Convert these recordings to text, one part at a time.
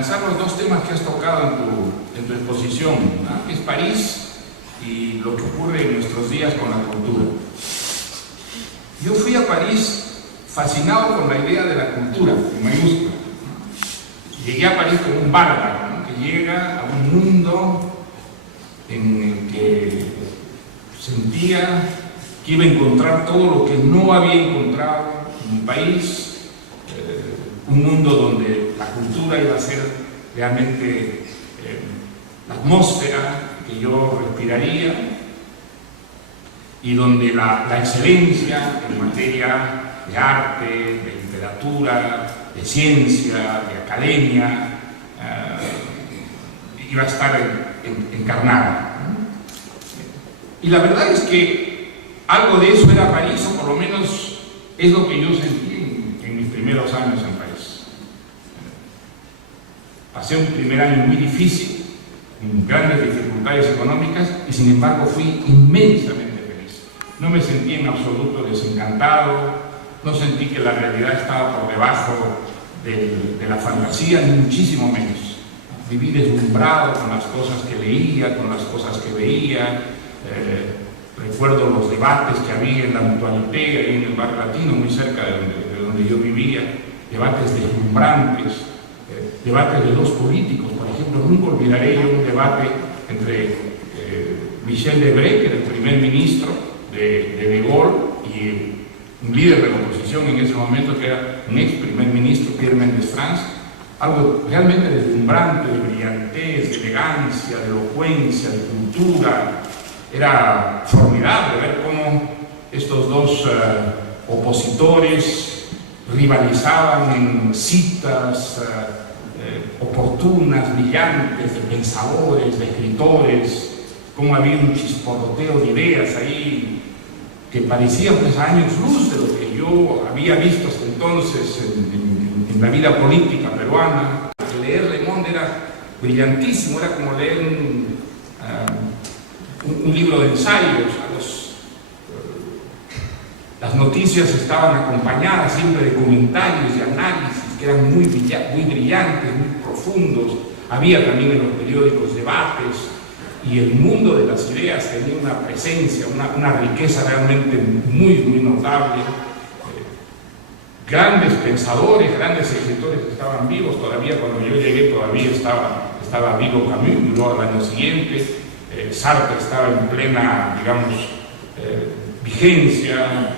enlazar los dos temas que has tocado en tu exposición, ¿no? Que es París y lo que ocurre en nuestros días con la cultura. Yo fui a París fascinado con la idea de la cultura, en mayúscula. Llegué a París como un bárbaro, ¿no? Que llega a un mundo en el que sentía que iba a encontrar todo lo que no había encontrado en mi país, un mundo donde la cultura iba a ser realmente la atmósfera que yo respiraría y donde la excelencia en materia de arte, de literatura, de ciencia, de academia, iba a estar encarnada. Y la verdad es que algo de eso era París, o por lo menos es lo que yo sentí en mis primeros años en París. Pasé un primer año muy difícil, con grandes dificultades económicas, y sin embargo fui inmensamente feliz. No me sentí en absoluto desencantado, no sentí que la realidad estaba por debajo de la fantasía, ni muchísimo menos. Viví deslumbrado con las cosas que leía, con las cosas que veía. Recuerdo los debates que había en la Mutualité, ahí en el barrio latino, muy cerca de donde yo vivía, debates deslumbrantes, debates de dos políticos. Por ejemplo, nunca olvidaré yo un debate entre Michel Debré, que era el primer ministro de Gaulle, y un líder de la oposición en ese momento, que era un ex primer ministro, Pierre Mendès France. Algo realmente deslumbrante, de brillantez, de elegancia, de elocuencia, de cultura. Era formidable ver cómo estos dos opositores rivalizaban en citas oportunas, brillantes, de pensadores, de escritores, cómo había un chisporroteo de ideas ahí que parecían pues años luz de lo que yo había visto hasta entonces en la vida política peruana. Leer Le Monde era brillantísimo, era como leer un libro de ensayos. Las noticias estaban acompañadas siempre de comentarios y análisis que eran muy brillantes, muy profundos. Había también en los periódicos debates, y el mundo de las ideas tenía una presencia, una riqueza realmente muy, muy notable. Grandes pensadores, grandes escritores estaban vivos. Todavía cuando yo llegué todavía estaba vivo Camus, y luego al año siguiente Sartre estaba en plena, digamos, vigencia.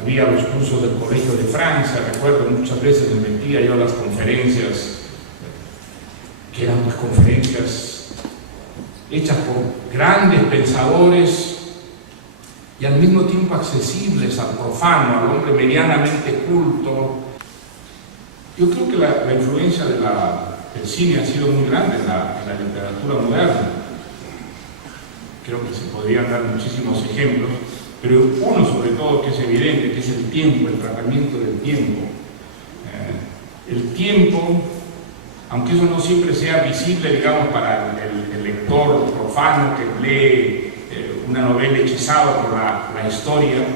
Había los cursos del Colegio de Francia, recuerdo muchas veces me metía yo a las conferencias, que eran las conferencias hechas por grandes pensadores y al mismo tiempo accesibles al profano, al hombre medianamente culto. Yo creo que la influencia del cine ha sido muy grande en la literatura moderna. Creo que se podrían dar muchísimos ejemplos, pero uno sobre todo que es evidente, que es el tiempo, el tratamiento del tiempo. El tiempo, aunque eso no siempre sea visible, digamos, para el lector profano que lee una novela hechizado por la historia,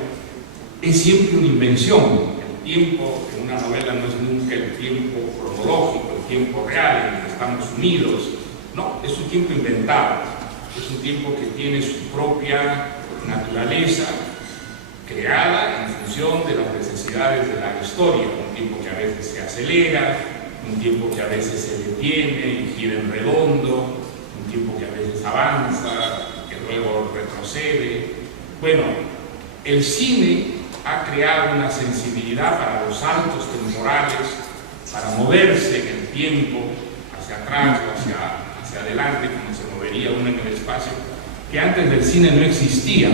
es siempre una invención. El tiempo en una novela no es nunca el tiempo cronológico, el tiempo real en el que estamos unidos. No, es un tiempo inventado, es un tiempo que tiene su propia naturaleza, creada en función de las necesidades de la historia. Un tiempo que a veces se acelera, un tiempo que a veces se detiene y gira en redondo, un tiempo que a veces avanza, que luego retrocede. Bueno, el cine ha creado una sensibilidad para los saltos temporales, para moverse en el tiempo, hacia atrás o hacia adelante, como se movería uno en el espacio, que antes del cine no existía.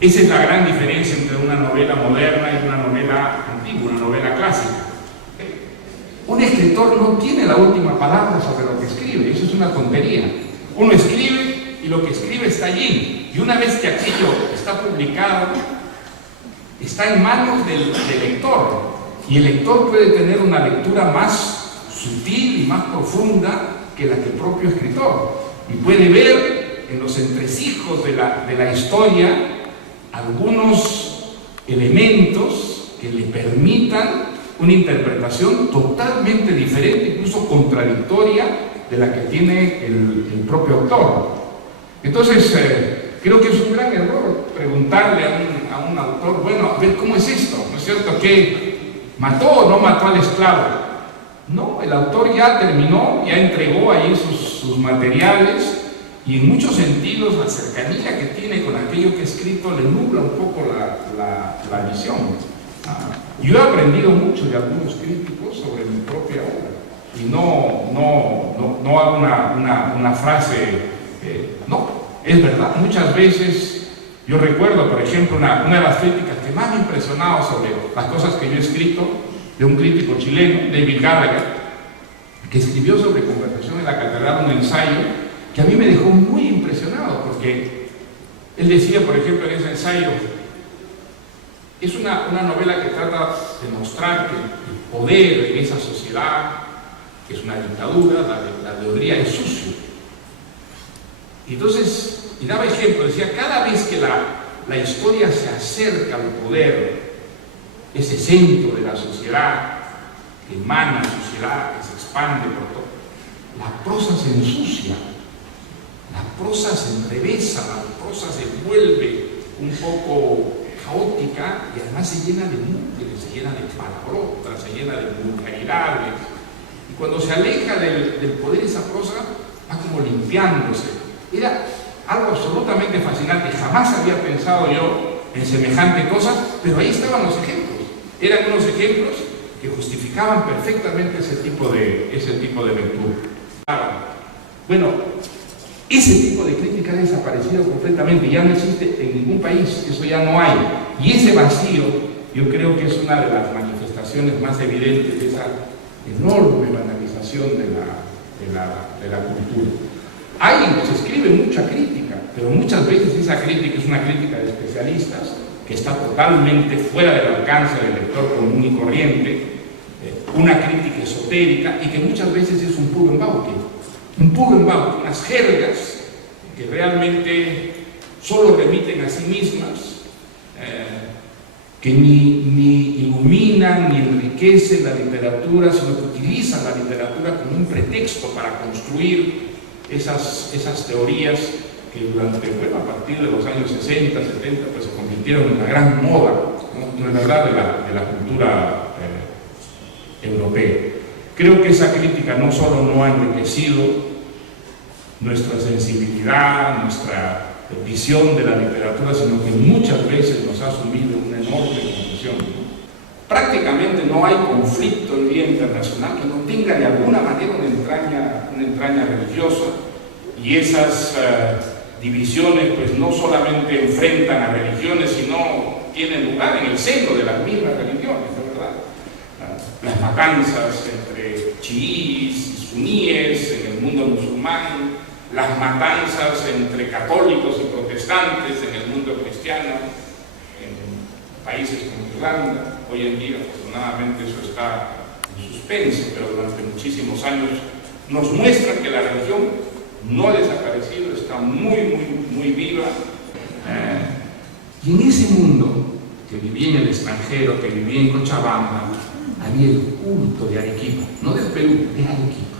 Esa es la gran diferencia entre una novela moderna y una novela antigua, una novela clásica. Un escritor no tiene la última palabra sobre lo que escribe, eso es una tontería. Uno escribe y lo que escribe está allí, y una vez que aquello está publicado, está en manos del lector, y el lector puede tener una lectura más sutil y más profunda que la que el propio escritor, y puede ver en los entresijos de la historia algunos elementos que le permitan una interpretación totalmente diferente, incluso contradictoria de la que tiene el propio autor. Entonces, creo que es un gran error preguntarle a un autor, bueno, a ver, ¿cómo es esto? ¿No es cierto? ¿Que mató o no mató al esclavo? No, el autor ya terminó, ya entregó ahí sus materiales, y en muchos sentidos la cercanía que tiene con aquello que ha escrito le nubla un poco la visión. Yo he aprendido mucho de algunos críticos sobre mi propia obra, y no hago una frase, no, es verdad. Muchas veces yo recuerdo, por ejemplo, una de las críticas que más me ha impresionado sobre las cosas que yo he escrito, de un crítico chileno, David Gallagher, que escribió sobre conversación en la catedral un ensayo que a mí me dejó muy impresionado, porque él decía, por ejemplo, en ese ensayo, es una novela que trata de mostrar que el poder en esa sociedad, que es una dictadura, la teoría es sucio. Y entonces, y daba ejemplo, decía, cada vez que la historia se acerca al poder, ese centro de la sociedad, que emana sociedad, que se expande por todo, la prosa se ensucia, la prosa se enrevesa, la prosa se vuelve un poco caótica y además se llena de mugre, se llena de palabrotas, se llena de vulgaridades. Y cuando se aleja del poder esa prosa, va como limpiándose. Era algo absolutamente fascinante. Jamás había pensado yo en semejante cosa, pero ahí estaban los ejemplos. Eran unos ejemplos que justificaban perfectamente ese tipo de lectura. Bueno, ese tipo de crítica ha desaparecido completamente, ya no existe en ningún país, eso ya no hay. Y ese vacío, yo creo que es una de las manifestaciones más evidentes de esa enorme banalización de la cultura. Se escribe mucha crítica, pero muchas veces esa crítica es una crítica de especialistas, que está totalmente fuera del alcance del lector común y corriente, una crítica esotérica, y que muchas veces es un puro embauque, unas jergas que realmente solo remiten a sí mismas, que ni iluminan ni enriquecen la literatura, sino que utilizan la literatura como un pretexto para construir esas teorías que a partir de los años 60, 70, pues se convirtieron en la gran moda, ¿no? En verdad, de la cultura europea. Creo que esa crítica no solo no ha enriquecido nuestra sensibilidad, nuestra visión de la literatura, sino que muchas veces nos ha sumido en una enorme confusión, ¿no? Prácticamente no hay conflicto en día internacional que no tenga de alguna manera una entraña religiosa, y esas divisiones pues no solamente enfrentan a religiones, sino tienen lugar en el seno de las mismas religiones, ¿no? ¿Verdad? Las matanzas entre chiíes y suníes en el mundo musulmán, las matanzas entre católicos y protestantes en el mundo cristiano, en países como Irlanda. Hoy en día, afortunadamente, eso está en suspense, pero durante muchísimos años nos muestra que la religión no ha desaparecido, está muy viva. Y en ese mundo que vivía en el extranjero, que vivía en Cochabamba, había el culto de Arequipa, no del Perú, de Arequipa.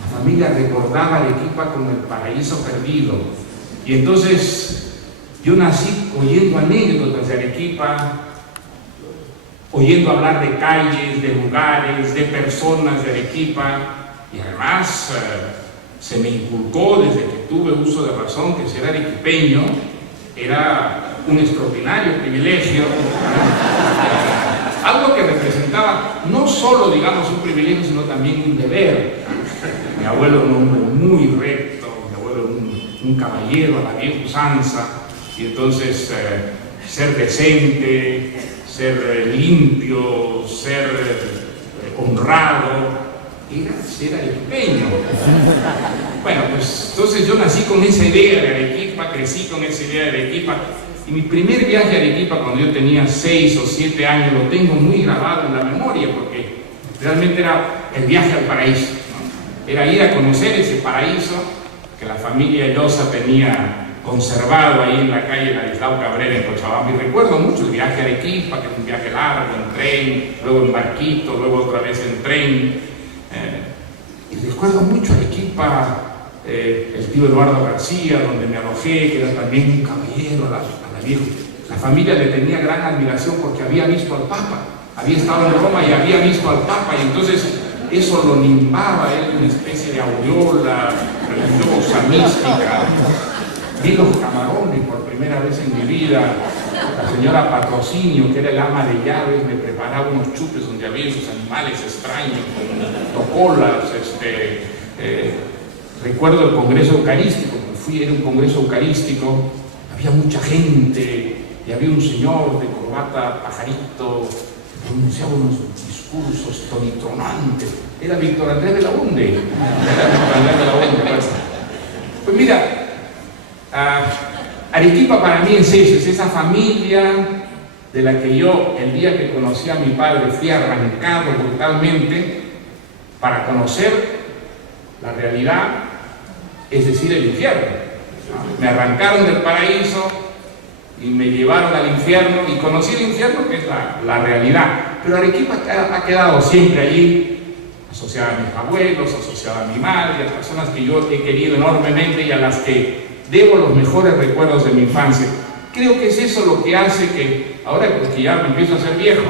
La familia recordaba Arequipa como el paraíso perdido. Y entonces yo nací oyendo anécdotas de Arequipa, oyendo hablar de calles, de lugares, de personas de Arequipa, y además se me inculcó desde que tuve uso de razón que ser arequipeño era un extraordinario privilegio, algo que representaba no solo, digamos, un privilegio, sino también un deber. Mi abuelo era un hombre muy recto, mi abuelo un caballero a la vieja usanza, y entonces ser decente, ser limpio, ser honrado, era ser arequipeño. Bueno, pues entonces yo nací con esa idea de Arequipa, crecí con esa idea de Arequipa, y mi primer viaje a Arequipa cuando yo tenía 6 o 7 años lo tengo muy grabado en la memoria, porque realmente era el viaje al paraíso, ¿no? Era ir a conocer ese paraíso que la familia Llosa tenía conservado ahí en la calle Ladislao Cabrera en Cochabamba, y recuerdo mucho el viaje a Arequipa, que es un viaje largo, en tren, luego en barquito, luego otra vez en tren, y recuerdo mucho Arequipa, el tío Eduardo García, donde me alojé, que era también un caballero, a la vieja. La familia le tenía gran admiración porque había visto al Papa, había estado en Roma y había visto al Papa, y entonces eso lo nimbaba a él, una especie de aureola religiosa, mística. Vi los camarones por primera vez en mi vida. La señora Patrocinio, que era el ama de llaves, me preparaba unos chupes donde había esos animales extraños, con tocolas. Recuerdo el congreso eucarístico, era un congreso eucarístico, había mucha gente, y había un señor de corbata pajarito, que pronunciaba unos discursos tonitronantes. Era Víctor Andrés de la Hunde. Pues mira, Arequipa para mí es eso, es esa familia de la que yo, el día que conocí a mi padre, fui arrancado brutalmente para conocer la realidad, es decir, el infierno. Me arrancaron del paraíso y me llevaron al infierno, y conocí el infierno, que es la realidad. Pero Arequipa ha quedado siempre allí, asociada a mis abuelos, asociada a mi madre, a personas que yo he querido enormemente y a las que debo los mejores recuerdos de mi infancia. Creo que es eso lo que hace que, ahora que ya me empiezo a ser viejo,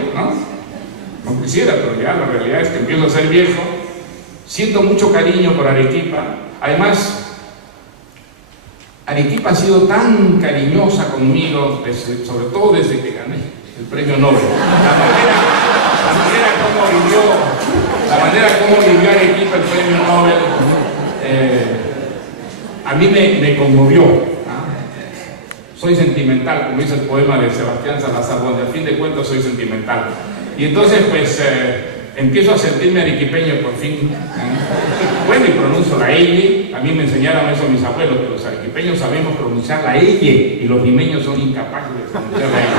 no quisiera, pero ya la realidad es que empiezo a ser viejo, siento mucho cariño por Arequipa. Además, Arequipa ha sido tan cariñosa conmigo, sobre todo desde que gané el premio Nobel. La manera como vivió Arequipa el premio Nobel, a mí me conmovió. Soy sentimental, como dice el poema de Sebastián Salazar, donde al fin de cuentas soy sentimental. Y entonces pues empiezo a sentirme arequipeño por fin. Bueno, y pronuncio la L. A mí me enseñaron eso mis abuelos, que los arequipeños sabemos pronunciar la L y los limeños son incapaces de pronunciar la L.